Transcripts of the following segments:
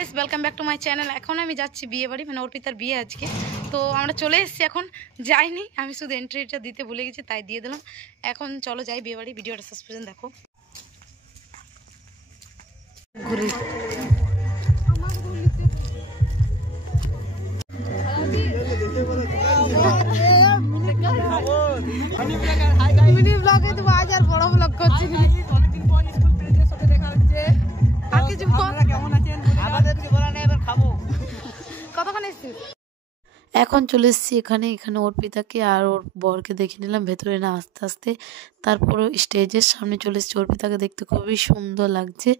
Guys welcome back to my channel. এখন আমি যাচ্ছি বিয়ে বাড়ি, মানে অর্পিতার বিয়ে আজকে। তো আমরা চলে এসেছি, এখন যাইনি, আমি শুধু এন্ট্রিটা দিতে ভুলে গেছি, তাই দিয়ে দিলাম। এখন চলো যাই বিয়ে বাড়ি, ভিডিওটা শেষ পর্যন্ত দেখো। ঘুরি মিনি ব্লগে তো আজ আর বড় ব্লগ করছি। অনেকদিন পর স্কুল ফ্রেন্ডদের সাথে দেখা হচ্ছে। আর কিছু কেমন আছেন? আমাদেরকে বলা নেই, এবার খাবো। কতক্ষণ এসেছিস? এখন চলে এসেছি এখানে অর্পিতাকে আর ওর বরকে দেখে নিলাম ভেতরে না আস্তে আস্তে। তারপর স্টেজের সামনে চলে এসেছি। অর্পিতাকে দেখতে খুবই সুন্দর লাগছে,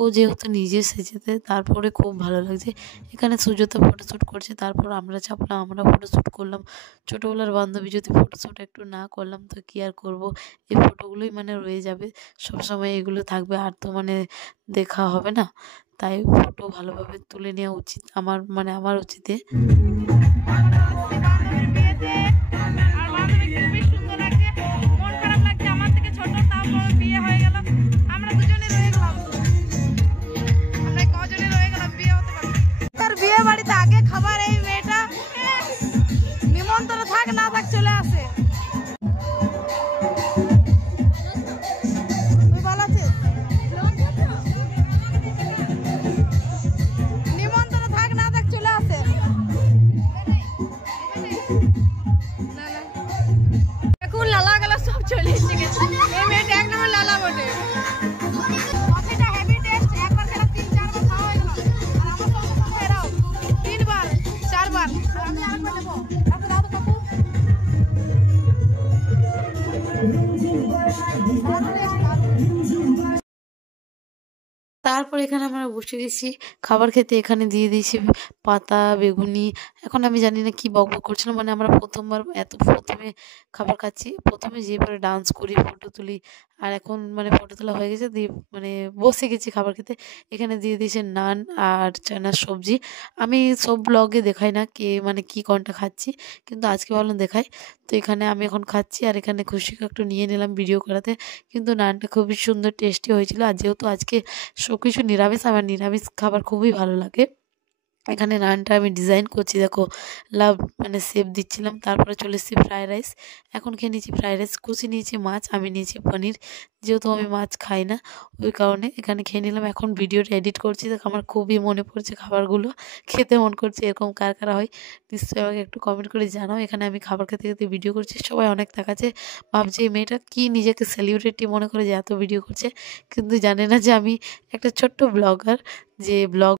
ও যেহেতু নিজে সেজেতে, তারপরে খুব ভালো লাগছে। এখানে সুজাতা ফটোশ্যুট করছে, তারপর আমরা চাপলাম, আমরা ফটোশ্যুট করলাম। ছোটোবেলার বান্ধবী যদি ফটোশ্যুট একটু না করলাম তো কী আর করবো, এই ফটোগুলোই মানে রয়ে যাবে সবসময়, এগুলো থাকবে, আর তো মানে দেখা হবে না। তাই ফটো ভালোভাবে তুলে নেওয়া উচিত, আমার উচিতে। বিয়ে বাড়িতে আগে খাবার এই মেয়েটা নিমন্ত্রণ থাক না থাক চলে আসে। তুই ভালো আছিস? নিমন্ত্রণ থাক না থাক চলে আসে। এখন লালা গেলা সব চলে এসে গেছে, এই মেয়েটা এক নম্বর লালা বটে। তারপর এখানে আমরা বসে গেছি খাবার খেতে। এখানে দিয়ে দিয়েছি পাতা বেগুনি। এখন আমি জানি না কি বকবক করছিলাম, মানে আমরা প্রথমে খাবার খাচ্ছি, প্রথমে যেভাবে ডান্স করি, ফটো তুলি, আর এখন মানে ফটো তোলা হয়ে গেছে, দিয়ে মানে বসে গেছি খাবার খেতে। এখানে দিয়ে দিয়েছে নান আর চানার সবজি। আমি সব ব্লগে দেখাই না কে মানে কি কোনটা খাচ্ছি, কিন্তু আজকে ভাবলাম দেখাই। তো এখানে আমি এখন খাচ্ছি, আর এখানে খুশিকে একটু নিয়ে নিলাম ভিডিও করাতে। কিন্তু নানটা খুবই সুন্দর টেস্টি হয়েছিল, আর যেহেতু আজকে সব কিছু নিরামিষ, আমার নিরামিষ খাবার খুবই ভালো লাগে। এখানে নানটা আমি ডিজাইন করছি, দেখো লাভ মানে শেপ দিচ্ছিলাম। তারপরে চলে এসেছি ফ্রায়েড রাইস। এখন খেয়ে নিয়েছি ফ্রায়েড রাইস, কুচি নিয়েছি মাছ, আমি নিয়েছি পনির, যেহেতু আমি মাছ খাই না ওই কারণে এখানে খেয়ে নিলাম। এখন ভিডিওটা এডিট করছি, দেখো আমার খুবই মনে পড়ছে খাবারগুলো, খেতে মন করছে। এরকম কার কারা হয় নিশ্চয়ই আমাকে একটু কমেন্ট করে জানাও। এখানে আমি খাবার খেতে খেতে ভিডিও করছি, সবাই অনেক তাকাচ্ছে, ভাবছে এই মেয়েটা কি নিজেকে সেলিব্রিটি মনে করে যে এত ভিডিও করছে, কিন্তু জানে না যে আমি একটা ছোট্ট ব্লগার, যে ব্লগ